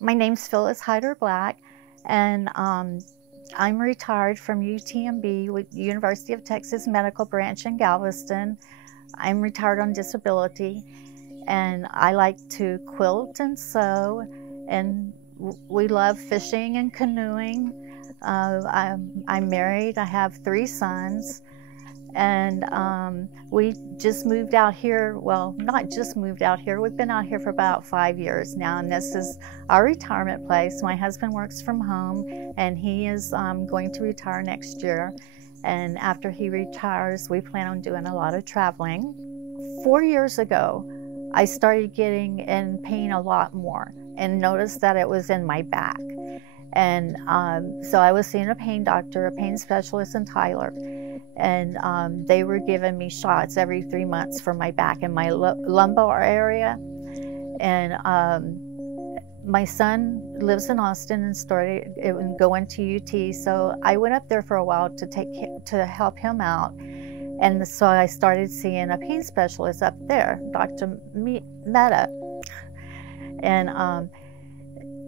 My name's Phyllis Black, and I'm retired from UTMB with University of Texas Medical Branch in Galveston. I'm retired on disability, and I like to quilt and sew, and we love fishing and canoeing. I'm married. I have 3 sons. And we just moved out here. Well, not just moved out here. We've been out here for about 5 years now, and this is our retirement place. My husband works from home, and he is going to retire next year. And after he retires, we plan on doing a lot of traveling. 4 years ago, I started getting in pain a lot more and noticed that it was in my back. And so I was seeing a pain doctor, a pain specialist in Tyler, and they were giving me shots every 3 months for my back and my lumbar area. And my son lives in Austin and started going to UT, so I went up there for a while to help him out. And so I started seeing a pain specialist up there, Dr. Mehta. And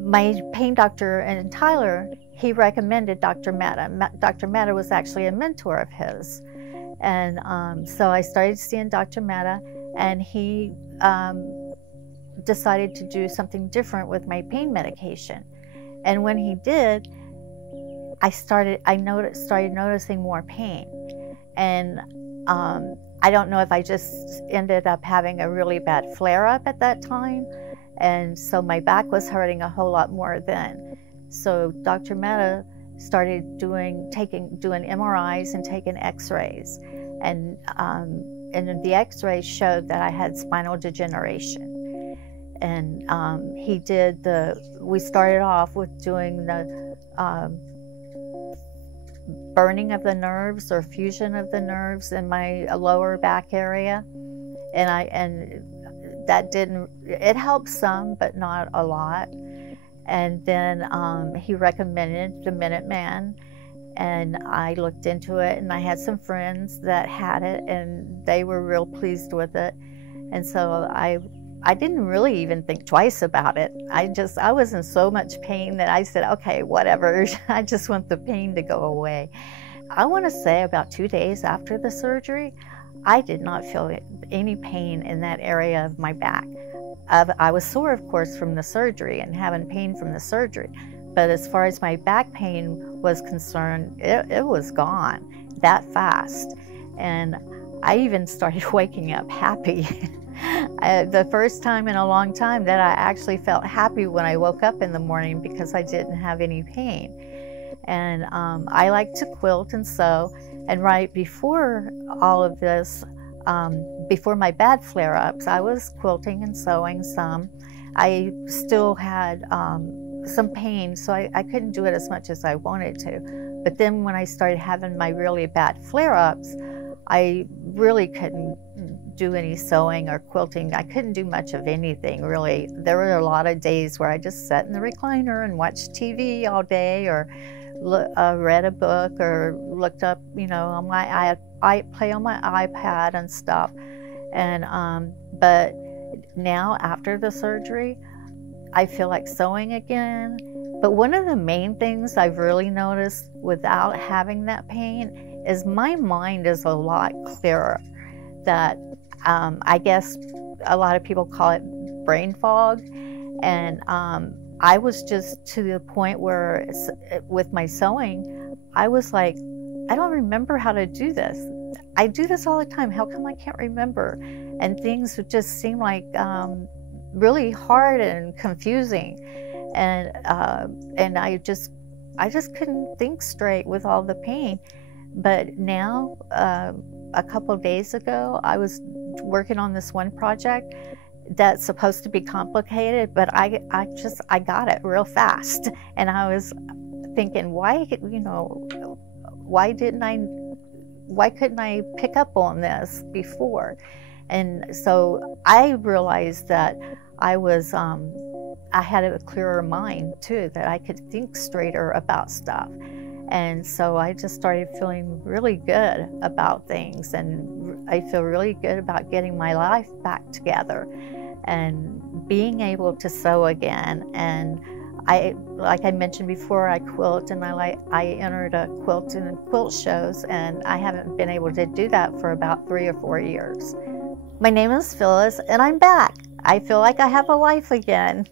my pain doctor in Tyler, he recommended Dr. Mehta. Dr. Mehta was actually a mentor of his. And so I started seeing Dr. Mehta, and he decided to do something different with my pain medication. And when he did, I started noticing more pain. And I don't know if I just ended up having a really bad flare-up at that time. And so my back was hurting a whole lot more then. So Dr. Mehta started doing MRIs and taking x-rays. And the x-rays showed that I had spinal degeneration. And we started off with doing the burning of the nerves or fusion of the nerves in my lower back area. And that it helped some, but not a lot. And then he recommended the Minuteman, and I looked into it, and I had some friends that had it, and they were real pleased with it. And so I didn't really even think twice about it. I was in so much pain that I said, okay, whatever, I just want the pain to go away. I want to say about 2 days after the surgery, I did not feel any pain in that area of my back. I was sore, of course, from the surgery and having pain from the surgery. But as far as my back pain was concerned, it was gone that fast. And I even started waking up happy. The first time in a long time that I actually felt happy when I woke up in the morning because I didn't have any pain. And I like to quilt and sew. And right before all of this, before my bad flare-ups, I was quilting and sewing some. I still had some pain, so I couldn't do it as much as I wanted to. But then when I started having my really bad flare-ups, I really couldn't do any sewing or quilting. I couldn't do much of anything, really. There were a lot of days where I just sat in the recliner and watched TV all day, or read a book, or looked up, on I play on my iPad and stuff. And but now after the surgery, I feel like sewing again. But one of the main things I've really noticed without having that pain is my mind is a lot clearer. That I guess a lot of people call it brain fog. And I was just to the point where with my sewing, I was like, I don't remember how to do this. I do this all the time. How come I can't remember? And things would just seem like really hard and confusing. And I just couldn't think straight with all the pain. But now, a couple of days ago, I was working on this one project that's supposed to be complicated, but I got it real fast. And I was thinking, why couldn't I pick up on this before? And so I realized that I had a clearer mind too, that I could think straighter about stuff. And so I just started feeling really good about things, and I feel really good about getting my life back together. and being able to sew again. And like I mentioned before, I quilt, and I entered a quilt in quilt shows, and I haven't been able to do that for about 3 or 4 years. My name is Phyllis, and I'm back. I feel like I have a life again.